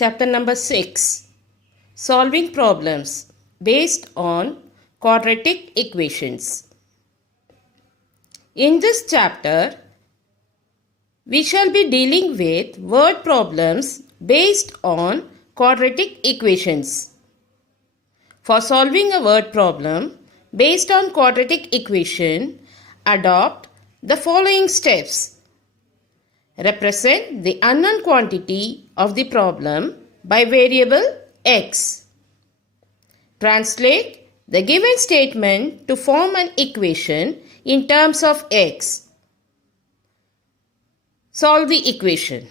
Chapter number 6. Solving problems based on quadratic equations. In this chapter, we shall be dealing with word problems based on quadratic equations. For solving a word problem based on quadratic equation, adopt the following steps. Represent the unknown quantity of the problem by variable x. Translate the given statement to form an equation in terms of x. Solve the equation.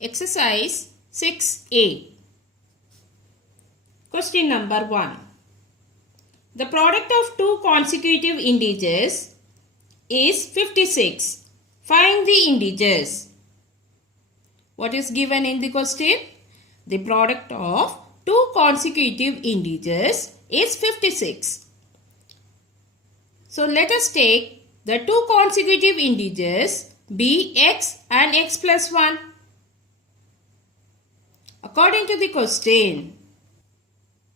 Exercise 6a. Question number 1. The product of two consecutive integers is 56. Find the integers. What is given in the question? The product of two consecutive integers is 56. So let us take the two consecutive integers be x and x plus 1. According to the question,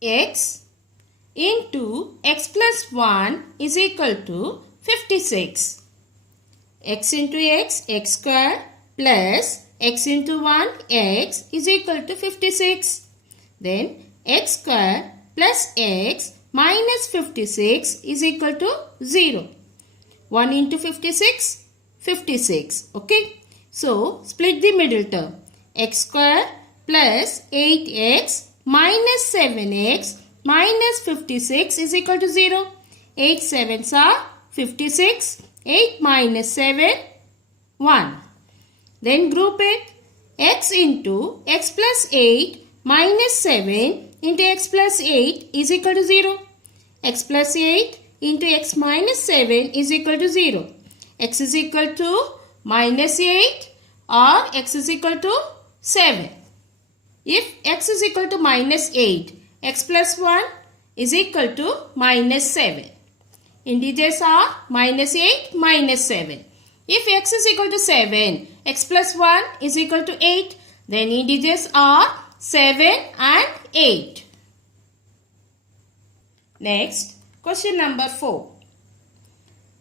x into x plus 1 is equal to 56. X into x, x square plus x into 1, x is equal to 56. Then x square plus x minus 56 is equal to 0. 1 into 56, 56. Okay. So, split the middle term. X square plus 8x minus 7x minus 56 is equal to 0. 8 7s are 56. 8 minus 7, 1. Then group it. X into x plus 8 minus 7 into x plus 8 is equal to 0. X plus 8 into x minus 7 is equal to 0. X is equal to minus 8 or x is equal to 7. If x is equal to minus 8, x plus 1 is equal to minus 7. Integers are minus 8, minus 7. If x is equal to 7, x plus 1 is equal to 8. Then integers are 7 and 8. Next, question number 4.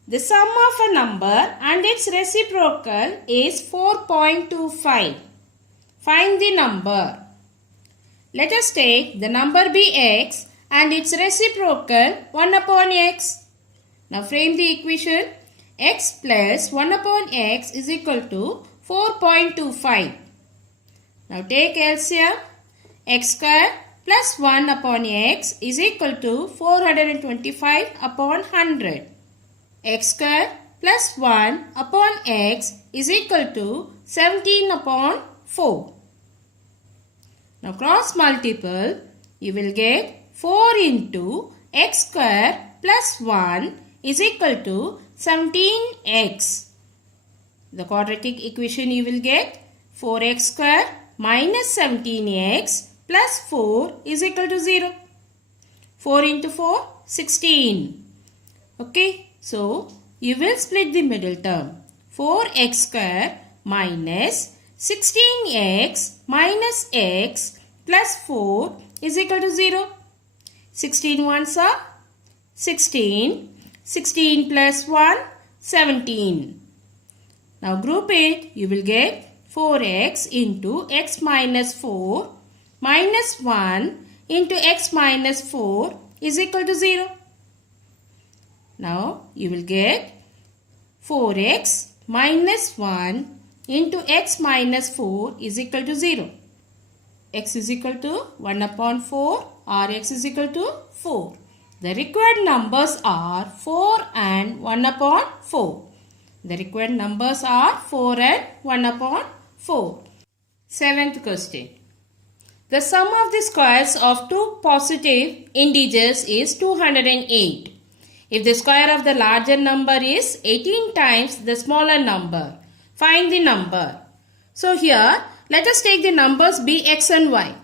The sum of a number and its reciprocal is 4.25. Find the number. Let us take the number be x and its reciprocal 1 upon x. Now frame the equation. X plus 1 upon x is equal to 4.25. Now take LCM. X square plus 1 upon x is equal to 425 upon 100. X square plus 1 upon x is equal to 17 upon 4. Now cross multiple, you will get 4 into x square plus 1 is equal to 17x. The quadratic equation you will get 4x square minus 17x plus 4 is equal to 0. 4 into 4, 16. Okay, so you will split the middle term. 4x square minus 16x minus x plus 4 is equal to 0. 16 ones are 16. 16 plus 1, 17. Now group it. You will get 4x into x minus 4 minus 1 into x minus 4 is equal to 0. Now you will get 4x minus 1 into x minus 4 is equal to 0. X is equal to 1 upon 4 or x is equal to 4. The required numbers are 4 and 1 upon 4. The required numbers are 4 and 1 upon 4. Seventh question. The sum of the squares of two positive integers is 208. If the square of the larger number is 18 times the smaller number, find the number. So here, let us take the numbers be x and y.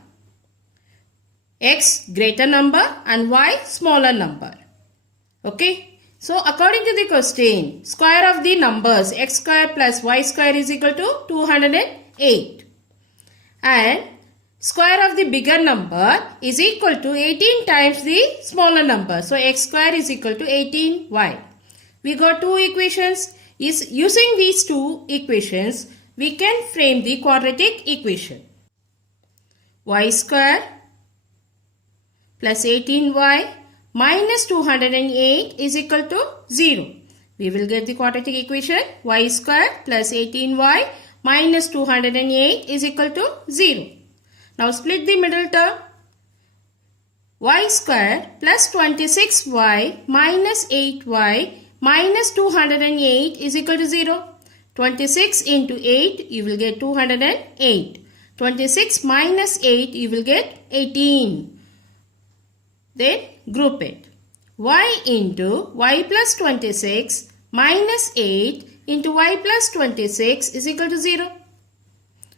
X greater number and y smaller number. Okay. So according to the question, square of the numbers x square plus y square is equal to 208. and square of the bigger number is equal to 18 times the smaller number. So x square is equal to 18y. We got two equations. Using these two equations, we can frame the quadratic equation. Y square plus 18y minus 208 is equal to 0. We will get the quadratic equation y square plus 18y minus 208 is equal to 0. Now split the middle term. Y square plus 26y minus 8y minus 208 is equal to 0. 26 into 8 you will get 208. 26 minus 8 you will get 18. Then group it. Y into y plus 26 minus 8 into y plus 26 is equal to 0.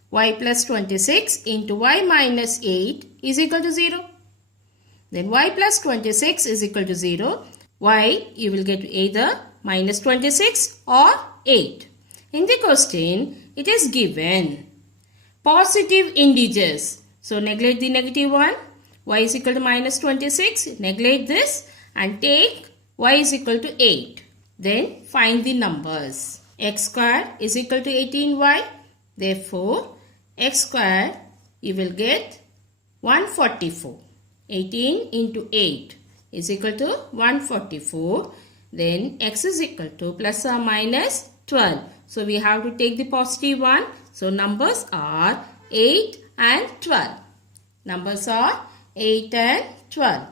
Y plus 26 into y minus 8 is equal to 0. Then y plus 26 is equal to 0. Y you will get either minus 26 or 8. In the question it is given positive integers. So neglect the negative one. Y is equal to minus 26. Neglect this and take y is equal to 8. Then find the numbers. X square is equal to 18y. Therefore, x square you will get 144. 18 into 8 is equal to 144. Then x is equal to plus or minus 12. So we have to take the positive one. So numbers are 8 and 12. Numbers are 8 and 12.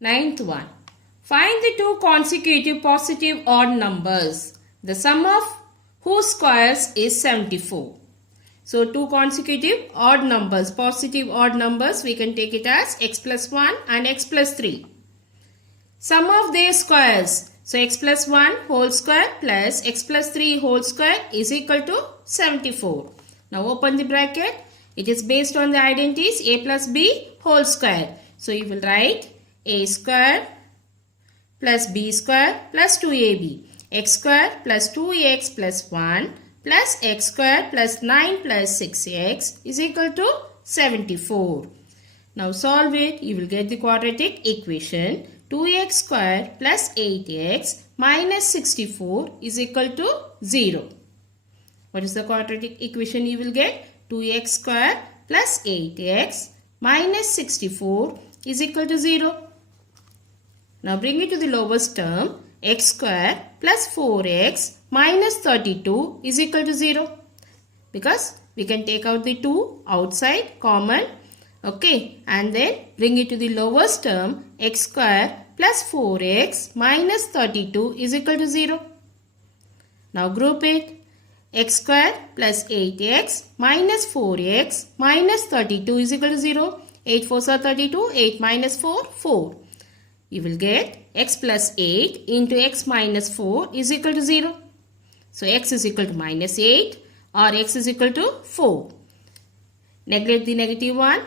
Ninth one. Find the two consecutive positive odd numbers, the sum of whose squares is 74. So two consecutive odd numbers, positive odd numbers, we can take it as x plus 1 and x plus 3. Sum of their squares. So x plus 1 whole square plus x plus 3 whole square is equal to 74. Now open the bracket. It is based on the identities a plus b whole square. So you will write a square plus b square plus 2ab. X square plus 2x plus 1 plus x square plus 9 plus 6x is equal to 74. Now solve it. You will get the quadratic equation 2x square plus 8x minus 64 is equal to 0. What is the quadratic equation you will get? 2x square plus 8x minus 64 is equal to 0. Now bring it to the lowest term. X square plus 4x minus 32 is equal to 0. Because we can take out the 2 outside common. Okay. And then bring it to the lowest term. X square plus 4x minus 32 is equal to 0. Now group it. X square plus 8x minus 4x minus 32 is equal to 0. 8 4s are 32. 8 minus 4, 4. You will get x plus 8 into x minus 4 is equal to 0. So x is equal to minus 8 or x is equal to 4. Neglect the negative one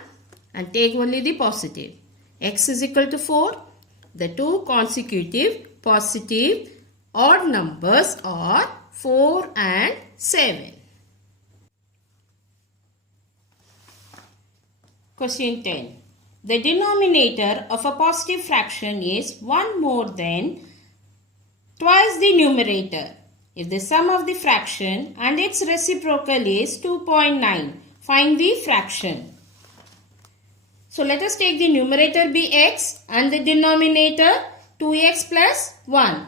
and take only the positive. X is equal to 4. The two consecutive positive odd numbers are 4 and 7. Question 10. The denominator of a positive fraction is 1 more than twice the numerator. If the sum of the fraction and its reciprocal is 2.9, find the fraction. So let us take the numerator be x and the denominator 2x plus 1.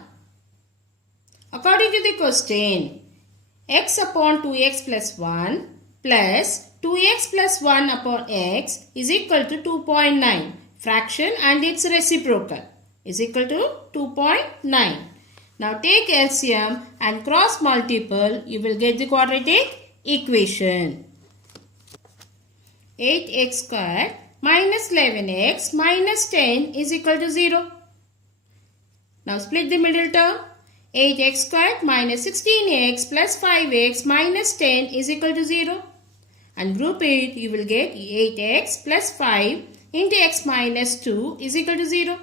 According to the question, x upon 2x plus 1 plus 2x plus 1 upon x is equal to 2.9. Fraction and its reciprocal is equal to 2.9. Now take LCM and cross multiple. You will get the quadratic equation. 8x squared minus 11x minus 10 is equal to 0. Now split the middle term. 8x squared minus 16x plus 5x minus 10 is equal to 0. And group it, you will get 8x plus 5 into x minus 2 is equal to 0.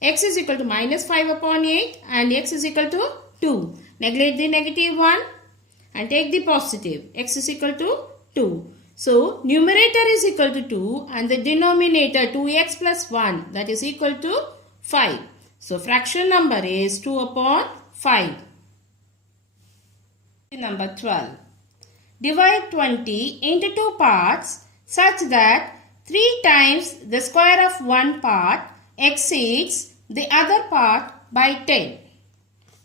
X is equal to minus 5 upon 8 and x is equal to 2. Neglect the negative one and take the positive. X is equal to 2. So numerator is equal to 2 and the denominator 2x plus 1, that is equal to 5. So fraction number is 2 upon 5. Number 12. Divide 20 into two parts such that 3 times the square of one part exceeds the other part by 10.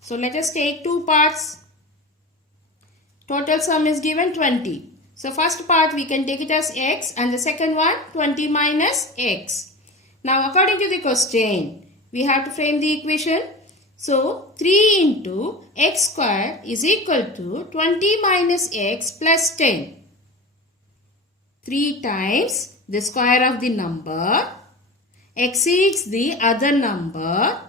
So let us take two parts. Total sum is given 20. So first part we can take it as x and the second one 20 minus x. Now according to the question, we have to frame the equation. So 3 into x square is equal to 20 minus x plus 10. 3 times the square of the number exceeds the other number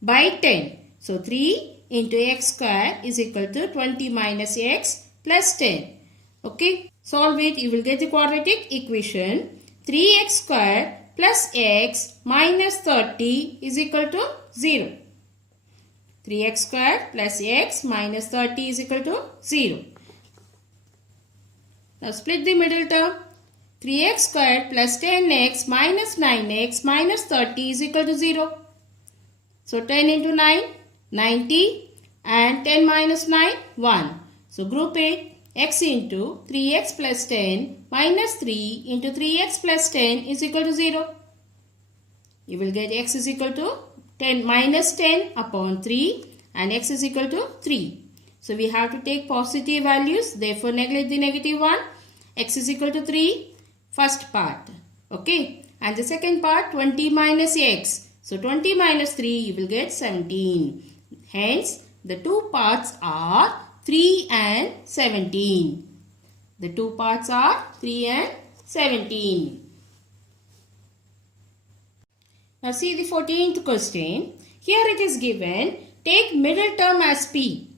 by 10. So 3 into x square is equal to 20 minus x plus 10. Okay, solve it. You will get the quadratic equation. 3x square plus x minus 30 is equal to 0. 3x square plus x minus 30 is equal to 0. Now split the middle term. 3x square plus 10x minus 9x minus 30 is equal to 0. So 10 into 9, 90, and 10 minus 9, 1. So group it. X into 3x plus 10 minus 3 into 3x plus 10 is equal to 0. You will get x is equal to 10 minus 10 upon 3 and x is equal to 3. So we have to take positive values. Therefore neglect the negative one. X is equal to 3. First part. Okay. And the second part 20 minus x. So 20 minus 3 you will get 17. Hence the two parts are 3 and 17. The two parts are 3 and 17. Now see the 14th question. Here it is given, take middle term as p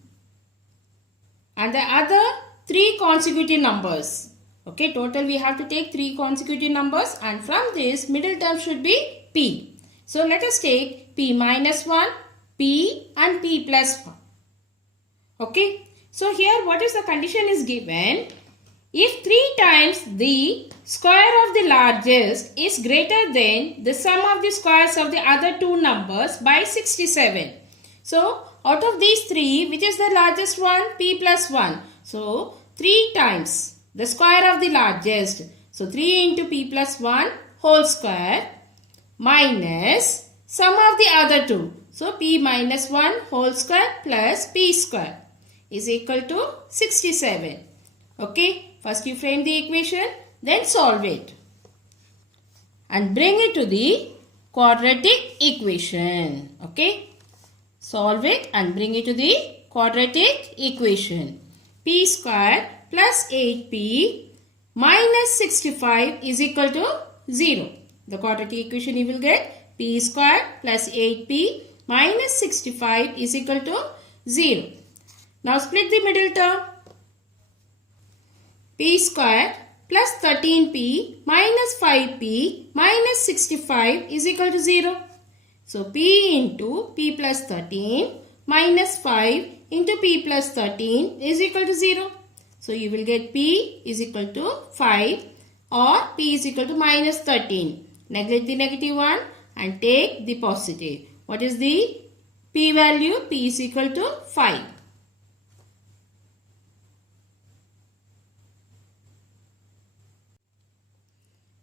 and the other 3 consecutive numbers. Okay, total we have to take 3 consecutive numbers and from this middle term should be p. So let us take p minus 1, p and p plus 1. Okay. So here what is the condition is given? If 3 times the square of the largest is greater than the sum of the squares of the other two numbers by 67. So out of these 3, which is the largest one? P plus 1. So 3 times the square of the largest. So 3 into p plus 1 whole square minus sum of the other two. So p minus 1 whole square plus p square is equal to 67. Okay, first you frame the equation, then solve it and bring it to the quadratic equation. Okay, solve it and bring it to the quadratic equation. P square plus 8p minus 65 is equal to 0. The quadratic equation you will get p square plus 8p minus 65 is equal to 0. Now split the middle term. P square plus 13p minus 5p minus 65 is equal to 0. So p into p plus 13 minus 5 into p plus 13 is equal to 0. So you will get p is equal to 5 or p is equal to minus 13. Neglect the negative one and take the positive. What is the p value? P is equal to 5.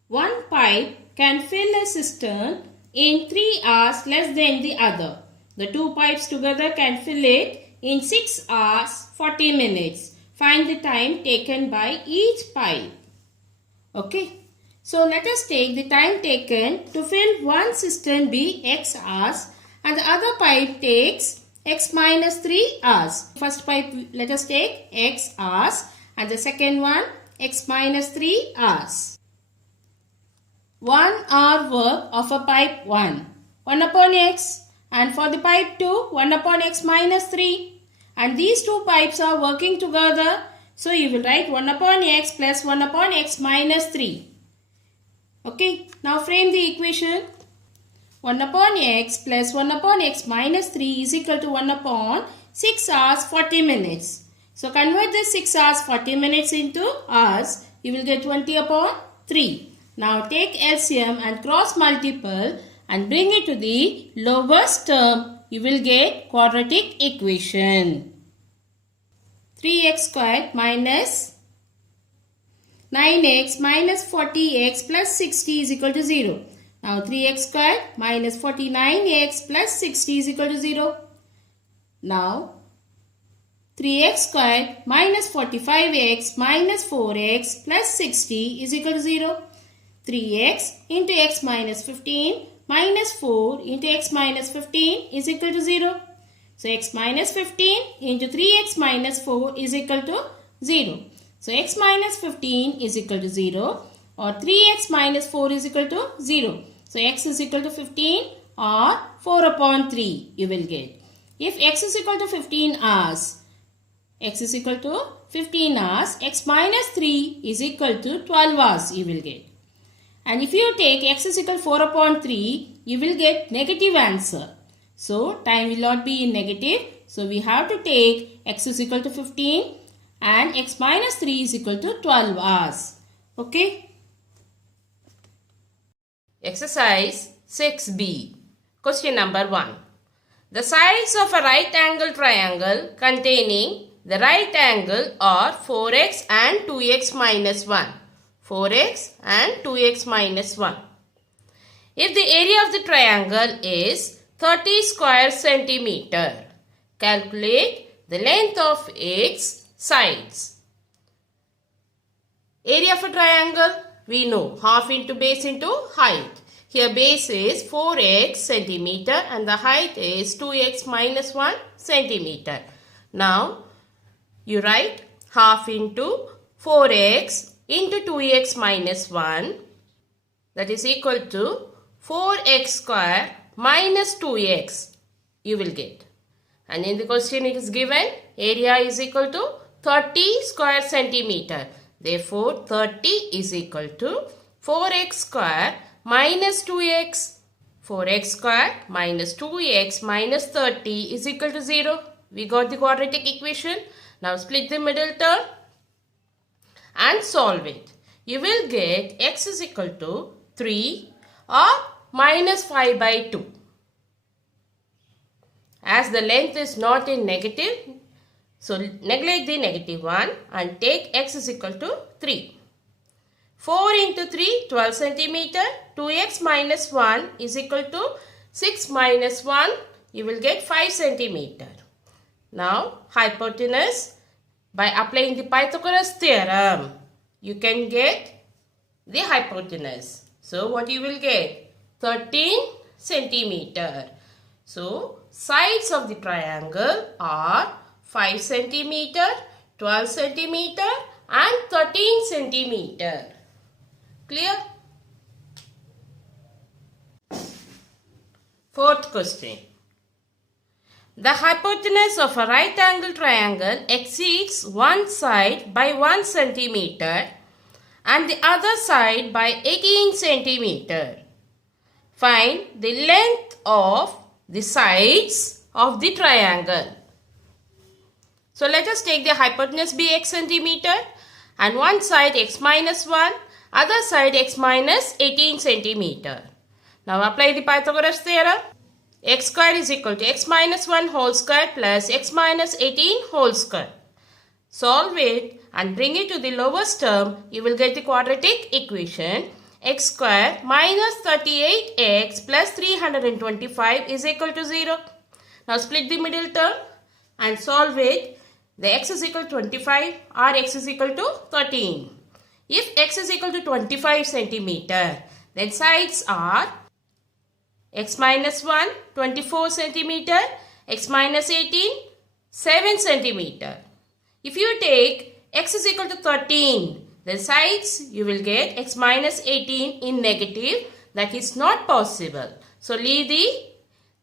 One pipe can fill a cistern in 3 hours less than the other. The two pipes together can fill it in 6 hours 40 minutes. Find the time taken by each pipe. Okay. So let us take the time taken to fill one cistern be x hours and the other pipe takes x minus 3 hours. First pipe let us take x hours and the second one x minus 3 hours. 1 hour work of a pipe 1 upon x, and for the pipe 2 1 upon x minus 3, and these two pipes are working together, so you will write 1 upon x plus 1 upon x minus 3. Okay, now frame the equation. 1 upon x plus 1 upon x minus 3 is equal to 1 upon 6 hours 40 minutes. So convert this 6 hours 40 minutes into hours. you will get 20 upon 3. Now take LCM and cross multiple and bring it to the lowest term. You will get quadratic equation. 3x squared minus 9x minus 40x plus 60 is equal to 0. Now 3x squared minus 49x plus 60 is equal to 0. Now 3x squared minus 45x minus 4x plus 60 is equal to 0. 3x into x minus 15 minus 4 into x minus 15 is equal to 0. So x minus 15 into 3x minus 4 is equal to 0. So x minus 15 is equal to 0 or 3x minus 4 is equal to 0. So x is equal to 15 or 4 upon 3 you will get. If x is equal to 15 hours, x is equal to 15 hours, x minus 3 is equal to 12 hours you will get. And if you take x is equal to 4 upon 3, you will get negative answer. So time will not be in negative. So we have to take x is equal to 15 and x minus 3 is equal to 12 hours. Okay. Exercise 6b. Question number 1. The sides of a right angle triangle containing the right angle are 4x and 2x minus 1. 4x and 2x minus 1. If the area of the triangle is 30 square centimeter, calculate the length of its sides. Area of a triangle, we know half into base into height. Here base is 4x centimeter and the height is 2x minus 1 centimeter. Now you write half into 4x into 2x minus 1, that is equal to 4x square minus 2x you will get. And in the question it is given area is equal to 30 square centimeter. Therefore 30 is equal to 4x square minus 2x. 4x square minus 2x minus 30 is equal to 0. We got the quadratic equation. Now split the middle term and solve it. You will get x is equal to 3 or minus 5 by 2. As the length is not in negative, so neglect the negative one and take x is equal to 3. 4 into 3, 12 centimeter. 2x minus 1 is equal to 6 minus 1. You will get 5 centimeter. Now hypotenuse, by applying the Pythagoras theorem, you can get the hypotenuse. So what you will get? 13 centimeter. So sides of the triangle are 5 centimeter, 12 centimeter and 13 centimeter. Clear? Fourth question. The hypotenuse of a right angle triangle exceeds one side by 1 centimeter and the other side by 18 centimeter. Find the length of the sides of the triangle. So let us take the hypotenuse be x centimeter and one side x minus 1, other side x minus 18 centimeter. Now apply the Pythagoras theorem. X square is equal to x minus 1 whole square plus x minus 18 whole square. Solve it and bring it to the lowest term. You will get the quadratic equation. X square minus 38x plus 325 is equal to 0. Now split the middle term and solve it. The x is equal to 25 or x is equal to 13. If x is equal to 25 centimeter, then sides are x minus 1, 24 centimeter, x minus 18, 7 centimeter. If you take x is equal to 13, then sides you will get x minus 18 in negative. That is not possible. So leave the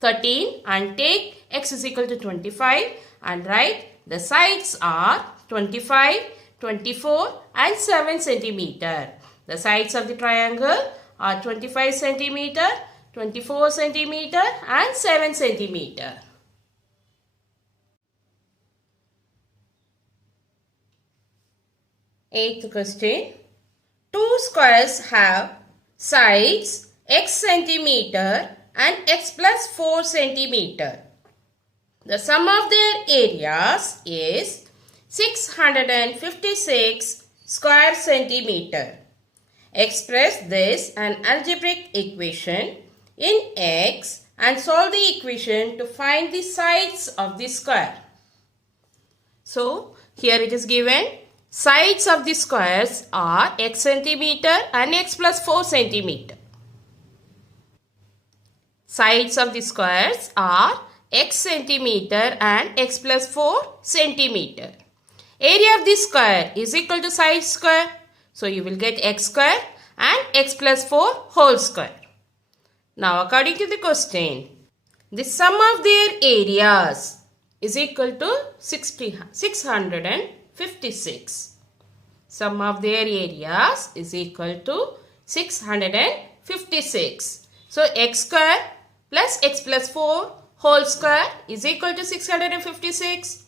13 and take x is equal to 25 and write the sides are 25, 24 and 7 centimeter. The sides of the triangle are 25 centimeter, 24 centimeter and 7 centimeter. Eighth question. squares have sides x centimeter and x plus 4 centimeter. The sum of their areas is 656 square centimeter. Express this an algebraic equation in x and solve the equation to find the sides of the square. So, here it is given sides of the squares are x centimeter and x plus 4 centimeter. Sides of the squares are x centimeter and x plus 4 centimeter. Area of the square is equal to side square. So, you will get x square and x plus 4 whole square. Now, according to the question, the sum of their areas is equal to 656. Sum of their areas is equal to 656. So, x square plus x plus 4 whole square is equal to 656.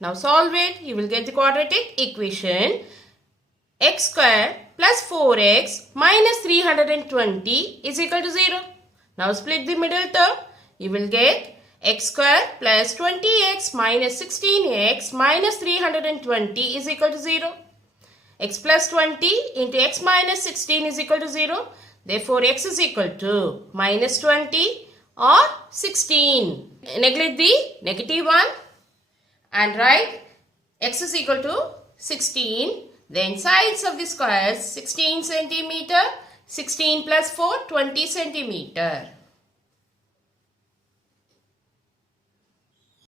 Now, solve it. You will get the quadratic equation x square plus 4x minus 320 is equal to 0. Now, split the middle term. You will get x square plus 20x minus 16x minus 320 is equal to 0. X plus 20 into x minus 16 is equal to 0. Therefore, x is equal to minus 20 or 16. Neglect the negative one and write x is equal to 16. Then sides of the squares 16 centimeter, 16 plus 4, 20 centimeter.